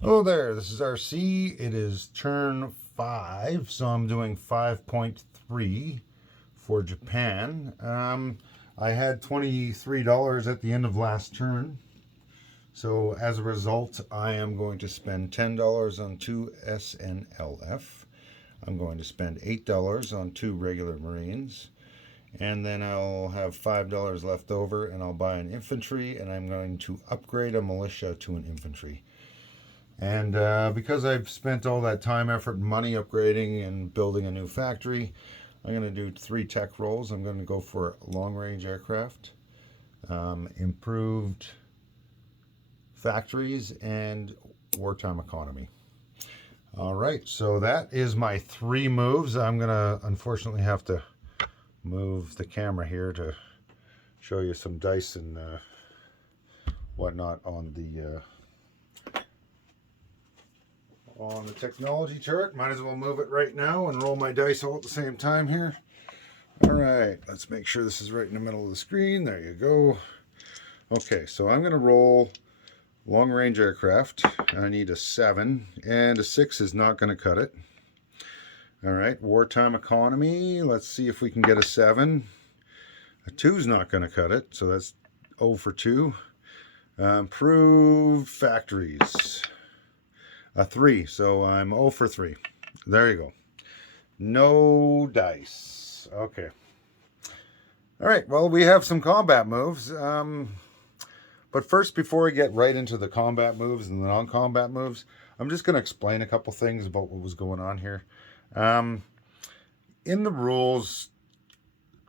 Hello there, this is RC. It is turn 5, so I'm doing 5.3 for Japan. I had $23 at the end of last turn, so as a result, I am going to spend $10 on 2 SNLF. I'm going to spend $8 on 2 regular Marines, and then I'll have $5 left over, and I'll buy an infantry, and I'm going to upgrade a militia to an infantry. And because I've spent all that time, effort, and money upgrading and building a new factory, I'm going to do 3 tech rolls. I'm going to go for long range aircraft, improved factories, and wartime economy. All right, so that is my 3 moves. I'm going to unfortunately have to move the camera here to show you some dice and whatnot on the technology chart. Might as well move it right now and roll my dice all at the same time here. All right, let's make sure this is right in the middle of the screen. There you go. Okay, so I'm going to roll long range aircraft. I need a 7, and a 6 is not going to cut it. All right, wartime economy. Let's see if we can get a 7. A 2 is not going to cut it, so that's 0 for 2. Improved factories. A 3, so I'm 0 for 3. There you go. No dice. Okay. All right, well, we have some combat moves. But first, before I get right into the combat moves and the non-combat moves, I'm just going to explain a couple things about what was going on here. In the rules,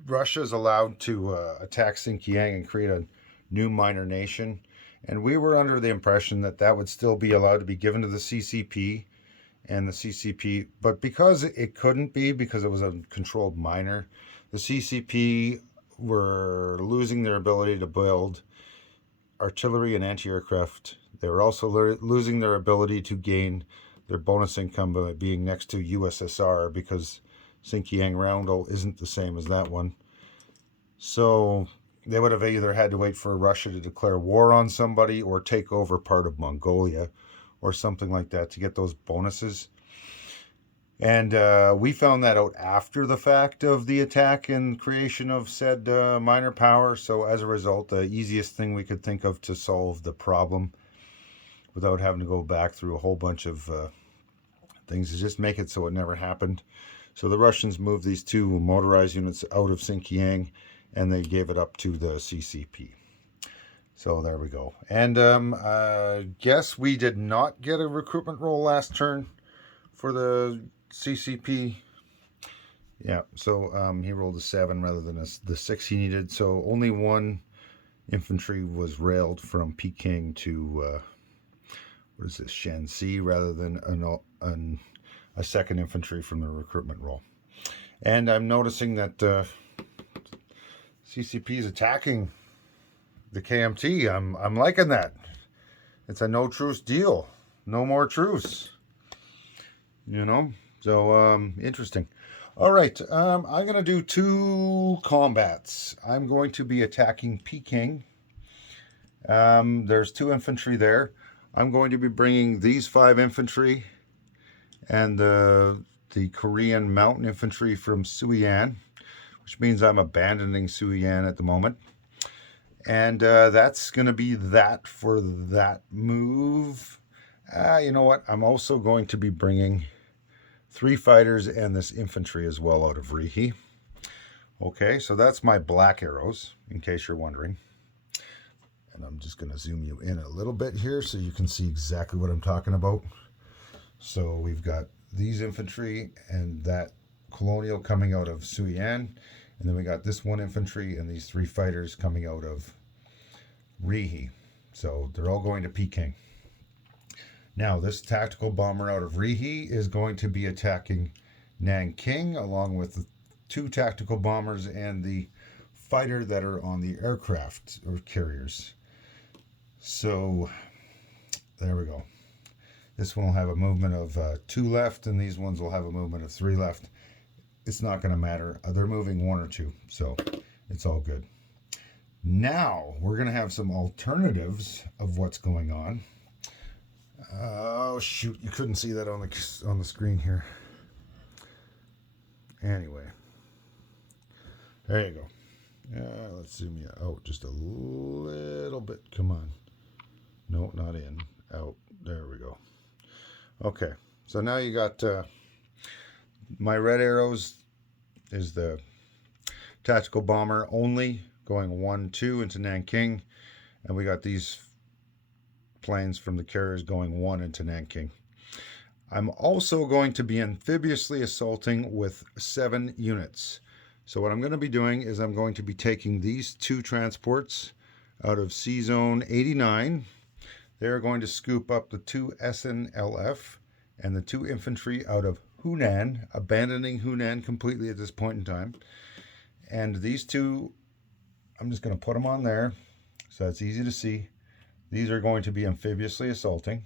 Russia is allowed to attack Xinjiang and create a new minor nation. And we were under the impression that that would still be allowed to be given to the CCP and the CCP. But because it couldn't be, because it was a controlled minor, the CCP were losing their ability to build artillery and anti-aircraft. They were also losing their ability to gain their bonus income by being next to USSR, because Xinjiang Roundel isn't the same as that one. So they would have either had to wait for Russia to declare war on somebody or take over part of Mongolia or something like that to get those bonuses. And we found that out after the fact of the attack and creation of said minor power. So as a result, the easiest thing we could think of to solve the problem without having to go back through a whole bunch of things is just make it so it never happened. So the Russians moved these 2 motorized units out of Xinjiang, and they gave it up to the CCP. So there we go. And guess we did not get a recruitment roll last turn for the CCP. Yeah, so he rolled a 7 rather than the 6 he needed. So only 1 infantry was railed from Peking to what is this, Shanxi, rather than a 2nd infantry from the recruitment roll. And I'm noticing that CCP is attacking the KMT. I'm liking that. It's a no truce deal. No more truce. You know? So interesting. All right. I'm going to do 2 combats. I'm going to be attacking Peking. There's 2 infantry there. I'm going to be bringing these 5 infantry and the Korean mountain infantry from Suian, which means I'm abandoning Suian at the moment. And that's going to be that for that move. You know what? I'm also going to be bringing 3 fighters and this infantry as well out of Rihi. Okay, so that's my black arrows, in case you're wondering. And I'm just going to zoom you in a little bit here so you can see exactly what I'm talking about. So we've got these infantry and that colonial coming out of Suian. And then we got this 1 infantry and these 3 fighters coming out of Rihi. So they're all going to Peking. Now, this tactical bomber out of Rihi is going to be attacking Nanking, along with 2 tactical bombers and the fighter that are on the aircraft or carriers. So there we go. This one will have a movement of 2 left, and these ones will have a movement of 3 left. It's not going to matter. They're moving 1 or 2, so it's all good. Now, we're going to have some alternatives of what's going on. Oh shoot, you couldn't see that on the screen here. Anyway, there you go. Let's zoom you out just a little bit. Come on. No, not in. Out. There we go. Okay, so now you got my red arrows is the tactical bomber only going 1-2 into Nanking, and we got these planes from the carriers going 1 into Nanking. I'm also going to be amphibiously assaulting with 7 units. So what I'm going to be doing is I'm going to be taking these 2 transports out of C Zone 89. They're going to scoop up the 2 SNLF and the 2 infantry out of Hunan, abandoning Hunan completely at this point in time. And these 2, I'm just going to put them on there so it's easy to see. These are going to be amphibiously assaulting.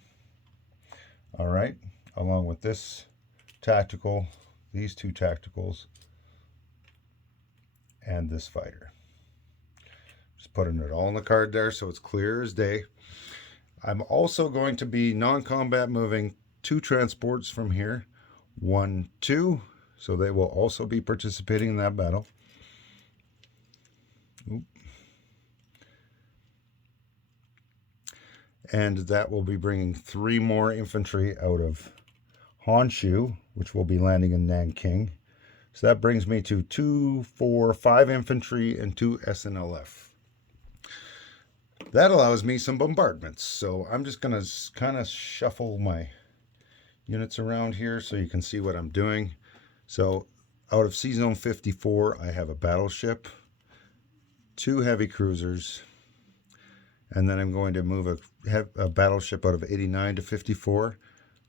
All right, along with this tactical, these 2 tacticals, and this fighter. Just putting it all on the card there so it's clear as day. I'm also going to be non-combat moving 2 transports from here. 1, 2. So they will also be participating in that battle. Oop. And that will be bringing 3 more infantry out of Honshu, which will be landing in Nanking. So that brings me to 2, 4, 5 infantry and 2 SNLF. That allows me some bombardments. So I'm just going to kind of shuffle my units around here so you can see what I'm doing. So out of C Zone 54, I have a battleship, 2 heavy cruisers, and then I'm going to move a battleship out of 89 to 54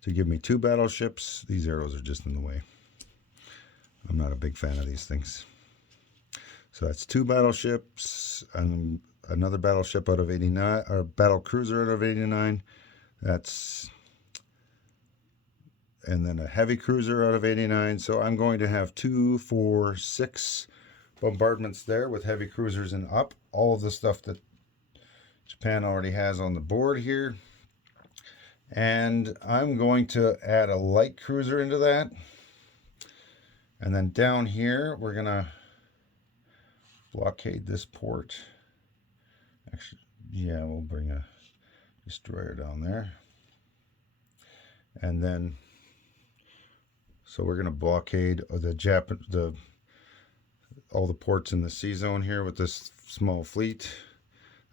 to give me 2 battleships. These arrows are just in the way. I'm not a big fan of these things. So that's 2 battleships and another battleship out of 89, or battle cruiser out of 89. And then a heavy cruiser out of 89. So I'm going to have 2, 4, 6 bombardments there with heavy cruisers and up. All of the stuff that Japan already has on the board here. And I'm going to add a light cruiser into that. And then down here, we're going to blockade this port. Actually, yeah, we'll bring a destroyer down there. And then, so we're going to blockade all the ports in the C Zone here with this small fleet.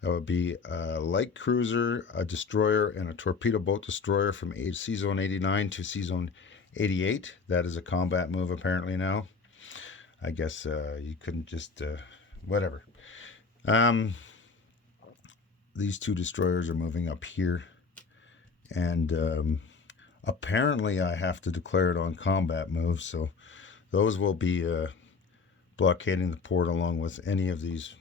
That would be a light cruiser, a destroyer, and a torpedo boat destroyer from C Zone 89 to C Zone 88. That is a combat move apparently now. I guess you couldn't just, whatever. These 2 destroyers are moving up here. And apparently I have to declare it on combat moves. So those will be blockading the port along with any of these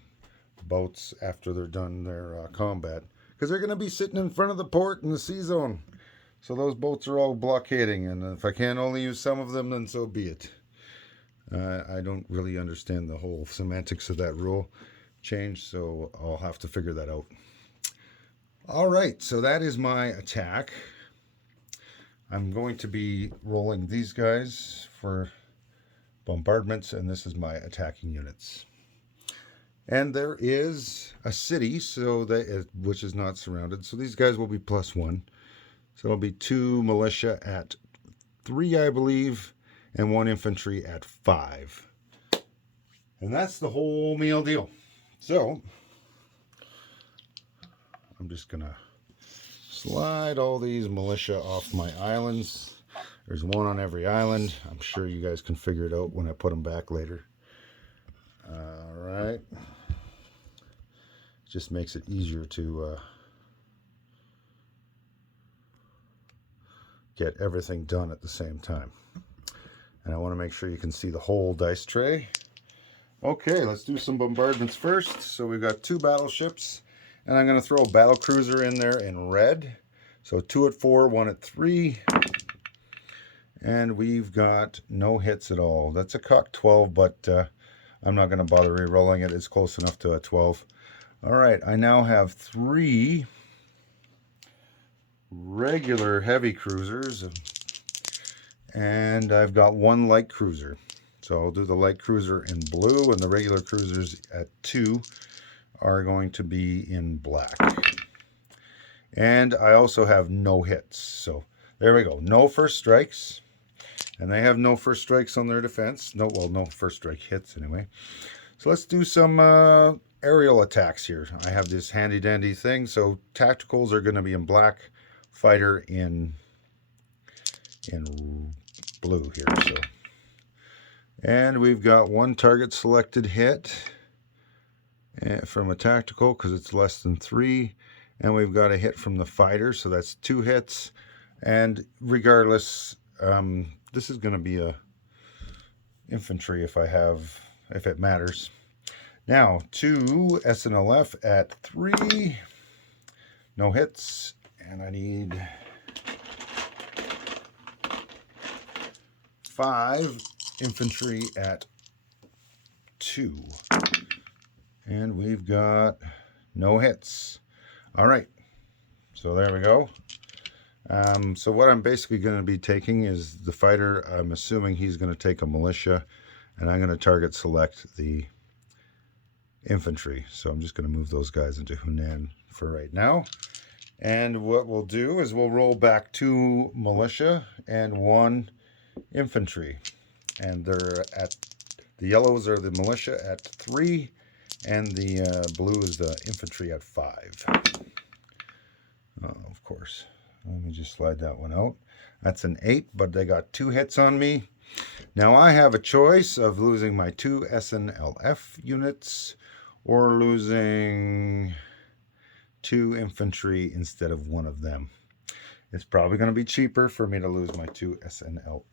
boats after they're done their combat. Because they're going to be sitting in front of the port in the C Zone. So those boats are all blockading. And if I can only use some of them, then so be it. I don't really understand the whole semantics of that rule change, so I'll have to figure that out. All right, so that is my attack. I'm going to be rolling these guys for bombardments, and this is my attacking units. And there is a city, which is not surrounded, so these guys will be +1. So it'll be 2 militia at 3, I believe, and 1 infantry at 5. And that's the whole meal deal. So I'm just going to slide all these militia off my islands. There's 1 on every island. I'm sure you guys can figure it out when I put them back later. All right. It just makes it easier to get everything done at the same time. And I want to make sure you can see the whole dice tray. Okay, let's do some bombardments first. So we've got 2 battleships, and I'm going to throw a battle cruiser in there in red. So 2 at 4, 1 at 3. And we've got no hits at all. That's a cock 12, but I'm not going to bother re-rolling it. It's close enough to a 12. All right, I now have 3 regular heavy cruisers, and I've got one light cruiser. So I'll do the light cruiser in blue, and the regular cruisers at 2 are going to be in black. And I also have no hits. So there we go. No first strikes. And they have no first strikes on their defense. No first strike hits anyway. So let's do some aerial attacks here. I have this handy dandy thing. So tacticals are going to be in black, fighter in blue here. So, and we've got one target selected hit from a tactical because it's less than 3, and we've got a hit from the fighter, so that's 2 hits. And regardless, this is going to be a infantry if it matters. Now 2 SNLF at 3, no hits, and I need 5 infantry at 2, and we've got no hits. All right, so there we go. So what I'm basically going to be taking is the fighter. I'm assuming he's going to take a militia, and I'm going to target select the infantry. So I'm just going to move those guys into Hunan for right now. And what we'll do is we'll roll back 2 militia and 1 infantry. And they're at, the yellows are the militia at 3, and the blue is the infantry at 5. Of course. Let me just slide that one out. That's an 8, but they got 2 hits on me. Now I have a choice of losing my 2 SNLF units or losing 2 infantry instead of 1 of them. It's probably going to be cheaper for me to lose my 2 SNLF.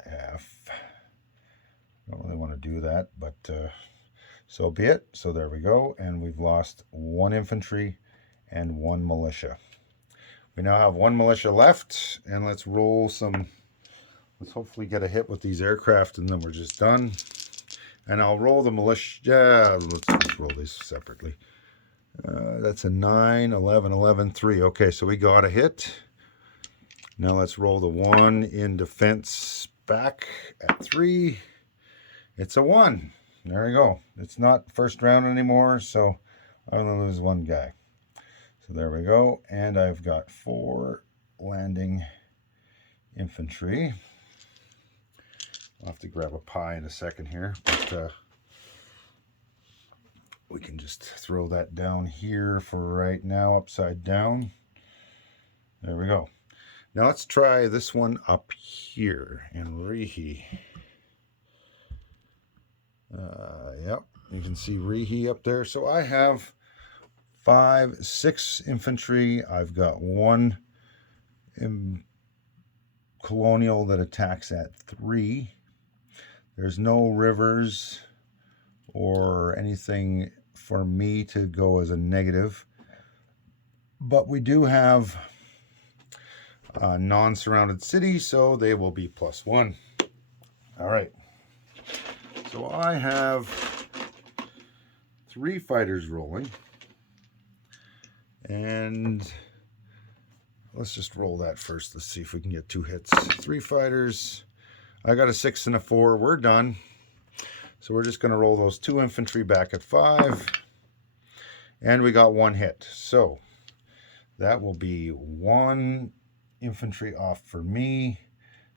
I don't really want to do that, but so be it. So there we go, and we've lost 1 infantry and 1 militia. We now have 1 militia left, and let's roll some. Let's hopefully get a hit with these aircraft, and then we're just done. And I'll roll the militia. Yeah, let's roll these separately. That's a 9, 11, 11, 3. Okay, so we got a hit. Now let's roll the 1 in defense back at 3. It's a 1. There we go. It's not first round anymore, so I'm going to lose 1 guy. So there we go, and I've got 4 landing infantry. I'll have to grab a pie in a second here, but we can just throw that down here for right now, upside down. There we go. Now let's try this one up here in Rihi. Yep, you can see Rihi up there. So I have 6 infantry. I've got 1 colonial that attacks at 3. There's no rivers or anything for me to go as a negative, but we do have a non-surrounded city, so they will be +1. All right, so I have 3 fighters rolling. And let's just roll that first. Let's see if we can get 2 hits. 3 fighters. I got a 6 and a 4. We're done. So we're just going to roll those 2 infantry back at 5. And we got 1 hit. So that will be 1 infantry off for me.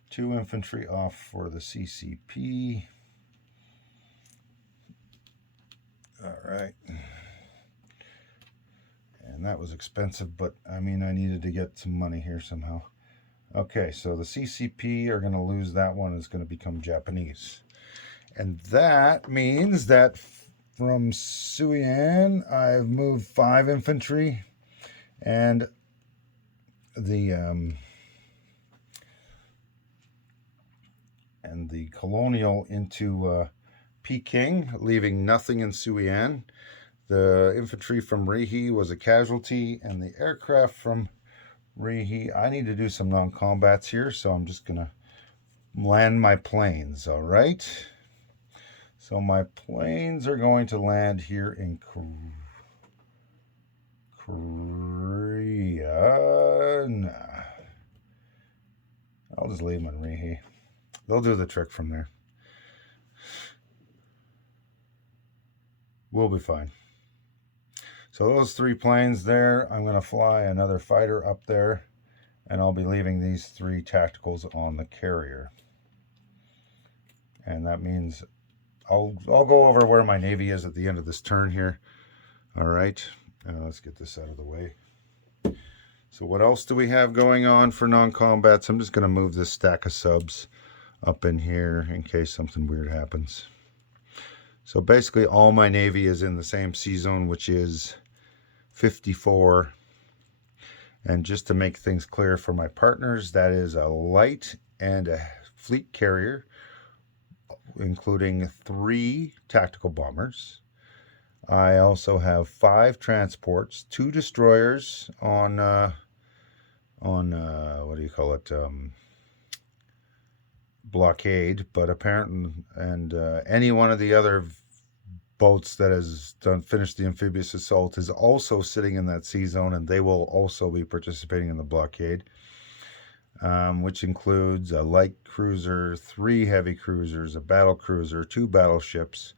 2 infantry off for the CCP. All right. And that was expensive, but I mean, I needed to get some money here somehow. Okay, so the CCP are going to lose that one. It's going to become Japanese. And that means that from Suian, I've moved 5 infantry, and the colonial into Peking, leaving nothing in Suian. The infantry from Rihi was a casualty, and the aircraft from Rihi, I need to do some non-combats here, so I'm just going to land my planes, all right? So my planes are going to land here in Korea. Nah. I'll just leave them in reheat. They'll do the trick from there. We'll be fine. So those 3 planes there, I'm going to fly another fighter up there, and I'll be leaving these 3 tacticals on the carrier. And that means I'll go over where my Navy is at the end of this turn here. All right, let's get this out of the way. So what else do we have going on for non-combats? I'm just going to move this stack of subs up in here in case something weird happens. So basically all my Navy is in the same sea zone, which is 54. And just to make things clear for my partners, that is a light and a fleet carrier, including 3 tactical bombers. I also have 5 transports, 2 destroyers on what do you call it, blockade, but apparently, and any one of the other boats that has finished the amphibious assault is also sitting in that sea zone, and they will also be participating in the blockade, which includes a light cruiser, 3 heavy cruisers, a battle cruiser, 2 battleships,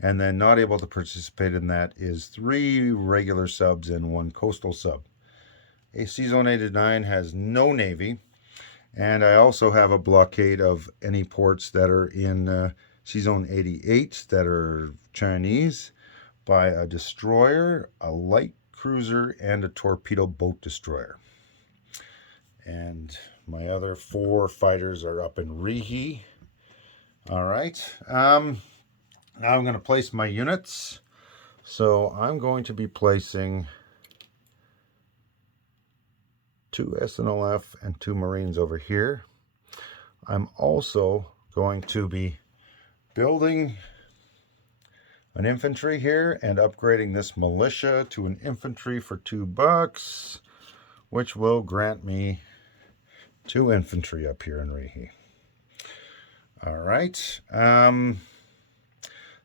and then not able to participate in that is 3 regular subs and 1 coastal sub. A Sea Zone 89 has no Navy, and I also have a blockade of any ports that are in Sea Zone 88 that are Chinese by a destroyer, a light cruiser, and a torpedo boat destroyer. And my other 4 fighters are up in reheat. All right. Now I'm going to place my units. So I'm going to be placing 2 SNLF and 2 Marines over here. I'm also going to be building an infantry here and upgrading this militia to an infantry for $2, which will grant me 2 infantry up here in reheat. All right.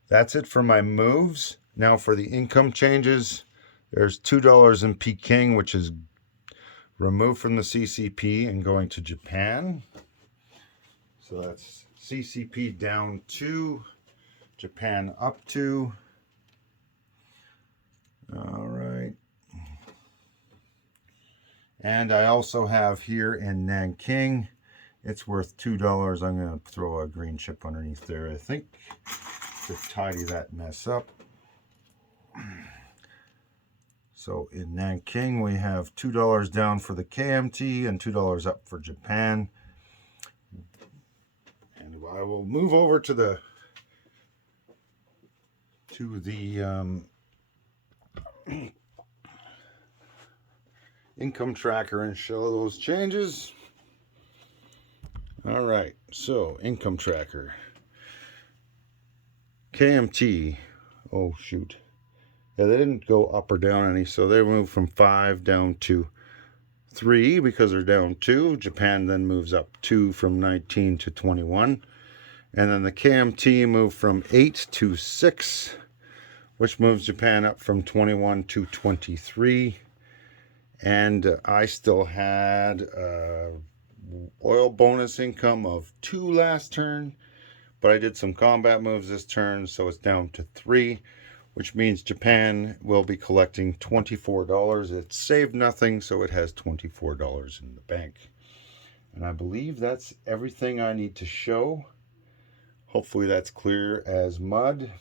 That's it for my moves. Now for the income changes, there's $2 in Peking, which is removed from the CCP and going to Japan. So that's CCP down 2, Japan up 2. All right. And I also have here in Nanking, it's worth $2. I'm going to throw a green chip underneath there, I think, to tidy that mess up. So in Nanking, we have $2 down for the KMT and $2 up for Japan. And I will move over to the income tracker and show those changes. All right, so income tracker. KMT, oh shoot. Yeah, they didn't go up or down any, so they moved from 5 down to 3 because they're down 2. Japan then moves up 2 from 19 to 21. And then the KMT moved from 8 to 6, which moves Japan up from 21 to 23. And I still had oil bonus income of 2 last turn, but I did some combat moves this turn, so it's down to 3. Which means Japan will be collecting $24. It saved nothing, so it has $24 in the bank. And I believe that's everything I need to show. Hopefully that's clear as mud.